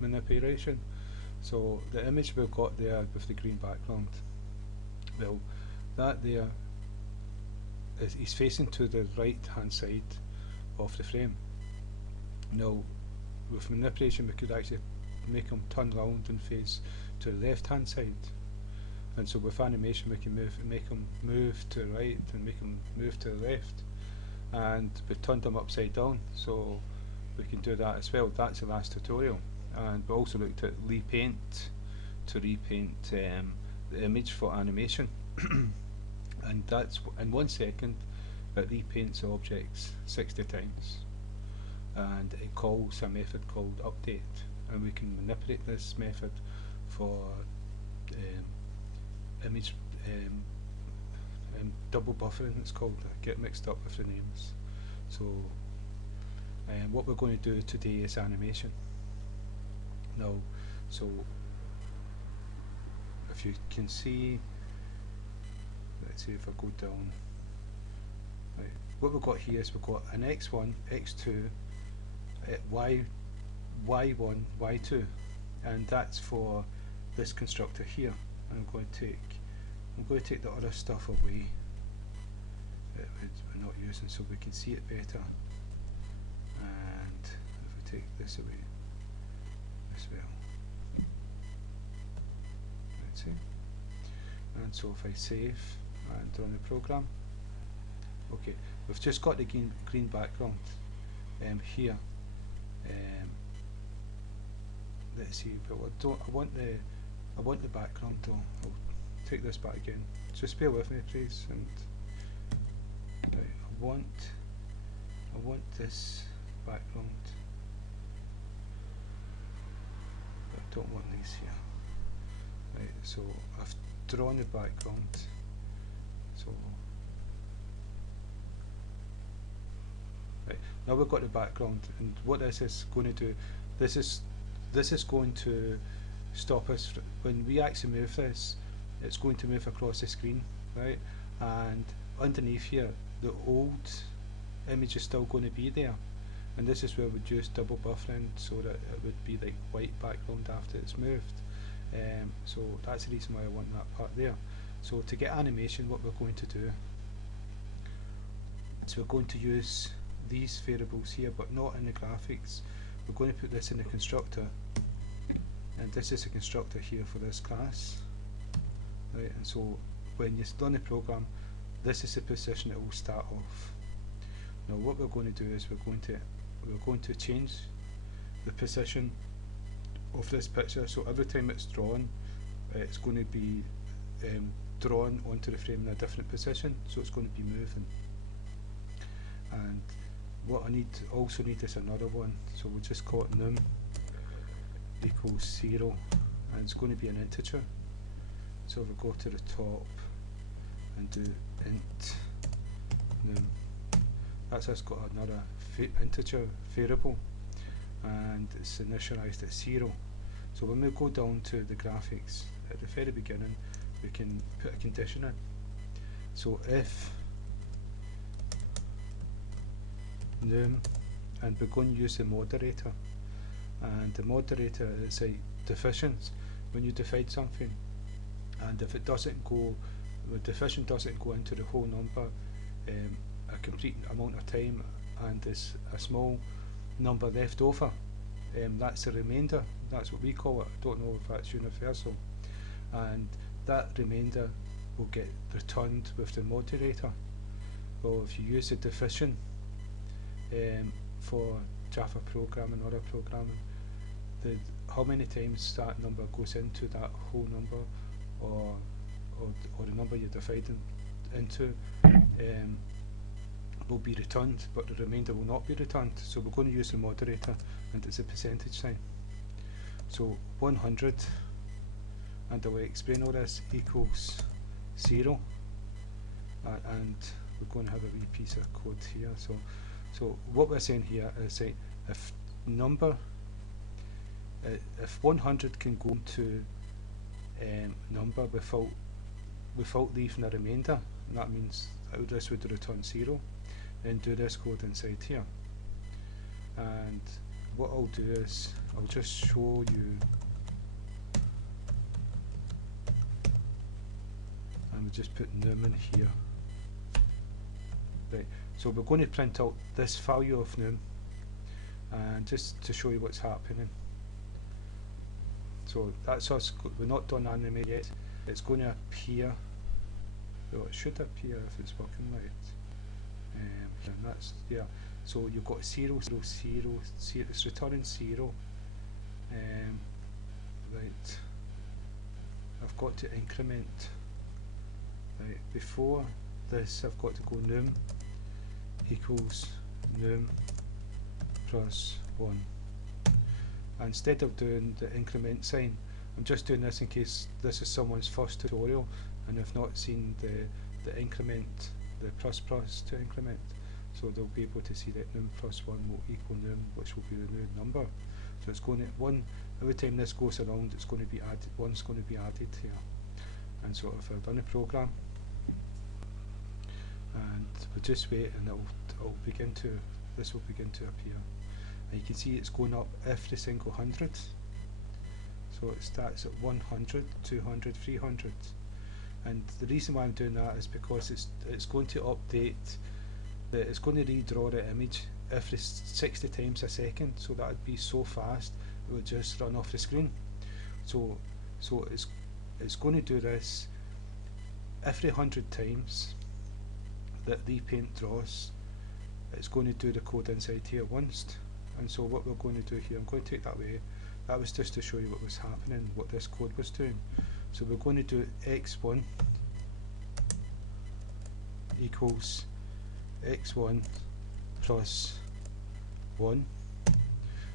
manipulation. So the image we've got there with the green background, well, that there is facing to the right hand side of the frame. Now, with manipulation, we could actually make them turn round and face to the left hand side. And so with animation, we can make them move to the right and make them move to the left. And we've turned them upside down, so we can do that as well. That's the last tutorial. And we also looked at repaint to repaint the image for animation. And that's in 1 second it repaints objects 60 times, and it calls a method called update, and we can manipulate this method for image double buffering, it's called. I get mixed up with the names. So what we're going to do today is animation. Now, so if you can see, let's see if I go down. Right. What we've got here is we've got an x1, x2, y1, y2, and that's for this constructor here. I'm going to take the other stuff away that we're not using so we can see it better. And if we take this away as well, let's see. And so if I save and run the program, okay, we've just got the green background here. Let's see, but I want the background though. I'll take this back again. Just bear with me, please. And right, I want this background. But I don't want these here. Right, so I've drawn the background. So right, now we've got the background, and what this is going to do, this is going to stop us when we actually move this. It's going to move across the screen, right? And underneath here, the old image is still going to be there, and this is where we'd use double buffering so that it would be like white background after it's moved. So that's the reason why I want that part there. So to get animation, what we're going to do is we're going to use these variables here, but not in the graphics. We're going to put this in the constructor, and this is a constructor here for this class, right? And so when you run the program, this is the position it will start off. Now what we're going to do is we're going to change the position of this picture, so every time it's drawn, it's going to be drawn onto the frame in a different position, so it's going to be moving. And what I also need is another one, so we'll just call it num equals 0, and it's going to be an integer. So if we go to the top and do int num, that's just got another integer variable, and it's initialized at 0. So when we go down to the graphics at the very beginning, we can put a condition in. So if num, and we're going to use the moderator, and the moderator is a deficient when you divide something, and if it doesn't go, the deficient doesn't go into the whole number a complete amount of time, and there's a small number left over, that's the remainder. That's what we call it. I don't know if that's universal, and that remainder will get returned with the moderator. Well, if you use the deficient for Java programming or other programming, how many times that number goes into that whole number, or the number you're dividing into, will be returned, but the remainder will not be returned. So we're going to use the moderator, and it's a percentage sign. So 100, and I will explain all this, equals 0, and we're going to have a wee piece of code here. So what we're saying here is that if number, if 100 can go to number without leaving a remainder, and that means this would return 0, then do this code inside here. And what I'll do is I'll just show you, and we'll just put num in here. Right, so we're going to print out this value of num, and just to show you what's happening. So that's us, we're not done animate yet. It's going to appear, well, it should appear if it's working right. And that's, yeah, so you've got 0, 0, 0, 0, it's returning 0. Right, I've got to increment. Right, before this I've got to go num equals num plus 1. And instead of doing the increment sign, I'm just doing this in case this is someone's first tutorial and have not seen the increment, the plus to increment, so they'll be able to see that num plus 1 will equal num, which will be the new number. So it's going to, one, every time this goes around, it's going to be added, one's going to be added here. And so if I run a program, and we'll just wait, and it'll begin to, this will begin to appear. And you can see it's going up every single 100. So it starts at 100, 200, 300. And the reason why I'm doing that is because it's going to update, it's going to redraw the image every 60 times a second, so that would be so fast it would just run off the screen. So it's going to do this every 100 times that Repaint draws. It's going to do the code inside here once. And so what we're going to do here, I'm going to take that away. That was just to show you what was happening, what this code was doing. So we're going to do x1 equals x1 plus 1.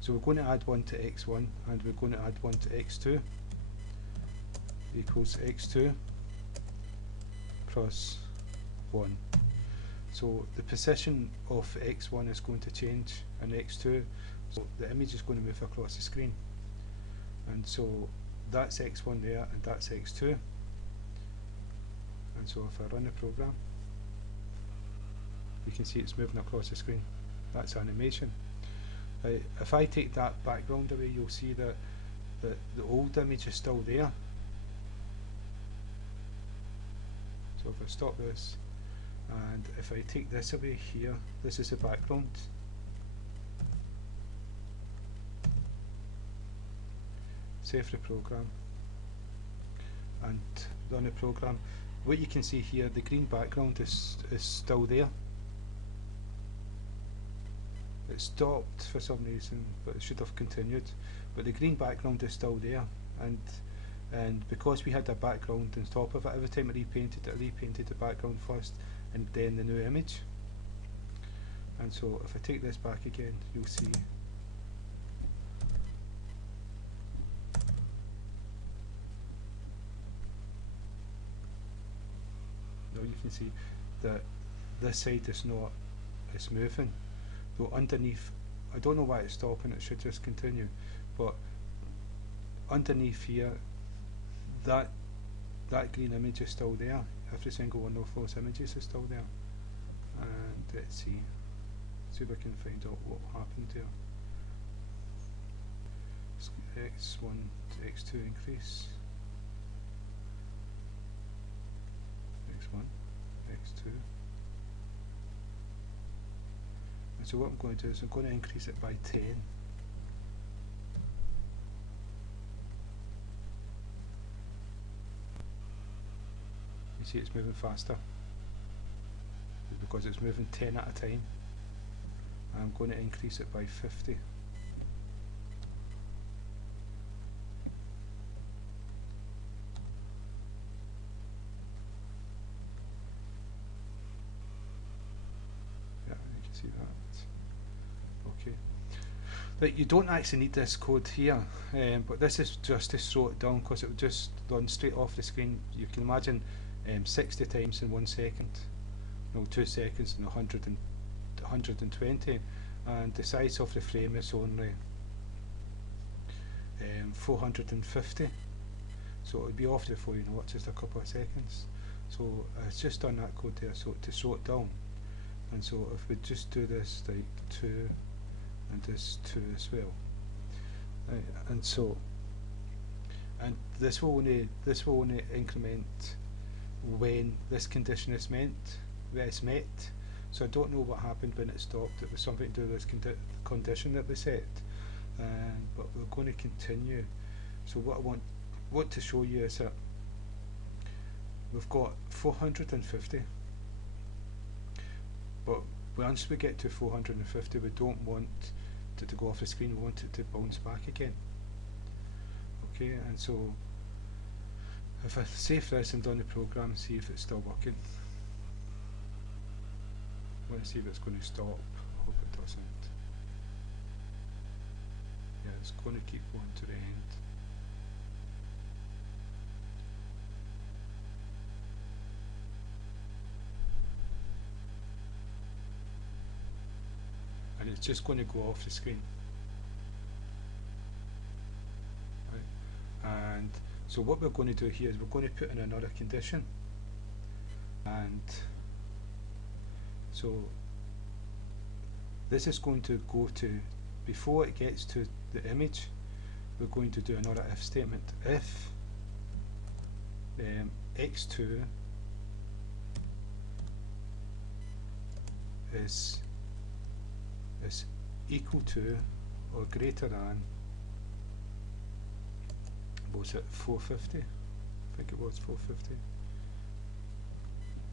So we're going to add 1 to x1, and we're going to add 1 to x2 equals x2 plus 1. So the position of x1 is going to change, and x2, so the image is going to move across the screen. And so that's x1 there, and that's x2. And so if I run the program, you can see it's moving across the screen. That's animation. If I take that background away, you'll see that the old image is still there. So if I stop this, and if I take this away here, this is the background. Save the program and run the program. What you can see here, the green background is still there. It stopped for some reason, but it should have continued. But the green background is still there, and because we had a background on top of it, every time it repainted the background first, and then the new image. And so if I take this back again, you'll see now you can see that this side is not, it's moving. So underneath, I don't know why it's stopping, it should just continue, but underneath here, that green image is still there. Every single one of those images is still there. And let's see if I can find out what happened here. X1 to x2 increase. X1, x2. And so what I'm going to do is I'm going to increase it by 10. You see it's moving faster. It's because it's moving 10 at a time. I'm going to increase it by 50. Yeah, you can see that. Okay. Like, you don't actually need this code here, but this is just to slow it down because it will just run straight off the screen. You can imagine 60 times in 1 second, no, 2 seconds, and 120, and the size of the frame is only 450, so it'll be off before you know it, just a couple of seconds. So it's just done that code there, so to slow it down. And so if we just do this like 2 and this 2 as well, Right, and this will only increment when this condition is met. So I don't know what happened when it stopped. It was something to do with this condition that we set, but we're going to continue. So what I want to show you is that we've got 450, but once we get to 450, we don't want it to go off the screen. We want it to bounce back again. Okay, and so if I save this and run the program and see if it's still working. I want to see if it's going to stop. I hope it doesn't. Yeah, it's going to keep going to the end. And it's just going to go off the screen. Right. And so what we're going to do here is we're going to put in another condition. And so this is going to go to, before it gets to the image, we're going to do another if statement. If x2 is equal to or greater than, what was it, 450? I think it was 450.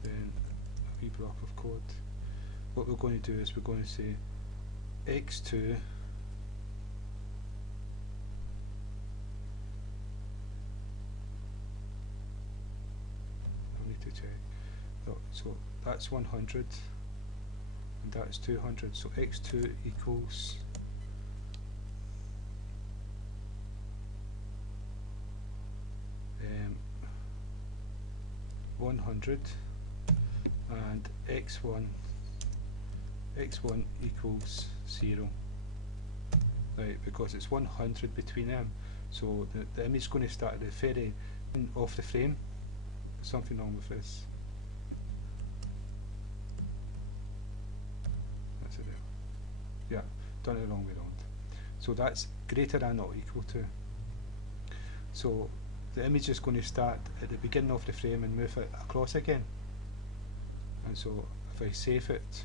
Then a wee block of code. What we're going to do is we're going to say x2 I need to check. Oh, so that's 100 and that's 200, so x2 equals 100 and x1 equals 0, right, because it's 100 between them. So the image is going to start at the very end of the frame. There's something wrong with this. That's it there. Yeah, done it the wrong way around. So that's greater than or equal to. So the image is going to start at the beginning of the frame and move it across again. And so if I save it,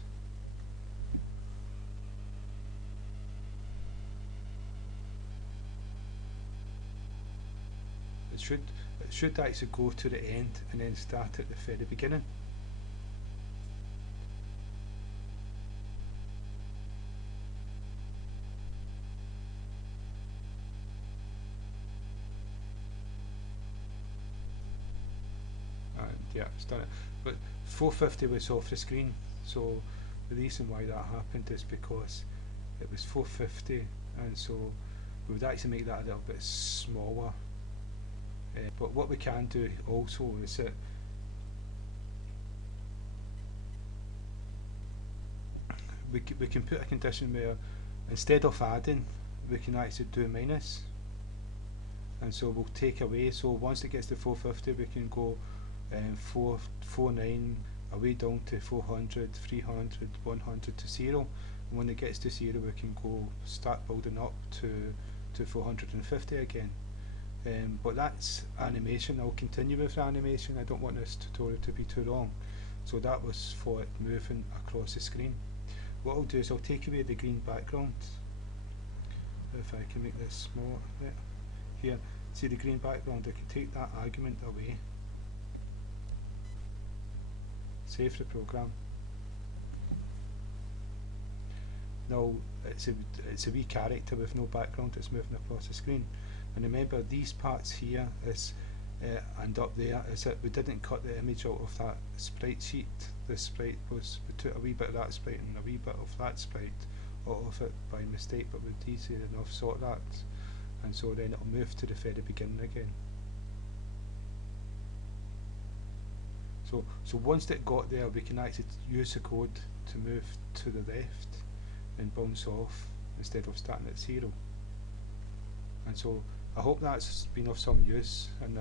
it should actually go to the end and then start at the very beginning. And yeah, it's done it. But 450 was off the screen, so the reason why that happened is because it was 450, and so we would actually make that a little bit smaller. But what we can do also is that we can put a condition where instead of adding, we can actually do minus, and so we'll take away. So once it gets to 450, we can go 449 away down to 400, 300, 100 to 0. And when it gets to 0, we can go start building up to 450 again. But that's animation. I'll continue with the animation. I don't want this tutorial to be too long, so that was for it moving across the screen. What I'll do is I'll take away the green background. If I can make this smaller, yeah. Here, see the green background, I can take that argument away, save the program. Now it's a wee character with no background that's moving across the screen. And remember, these parts here is and up there is that we didn't cut the image out of that sprite sheet. This sprite was, we took a wee bit of that sprite and a wee bit of that sprite out of it by mistake, but we'd easily enough sort that, and so then it'll move to the very beginning again. So once it got there, we can actually use the code to move to the left and bounce off instead of starting at 0. And so I hope that's been of some use, and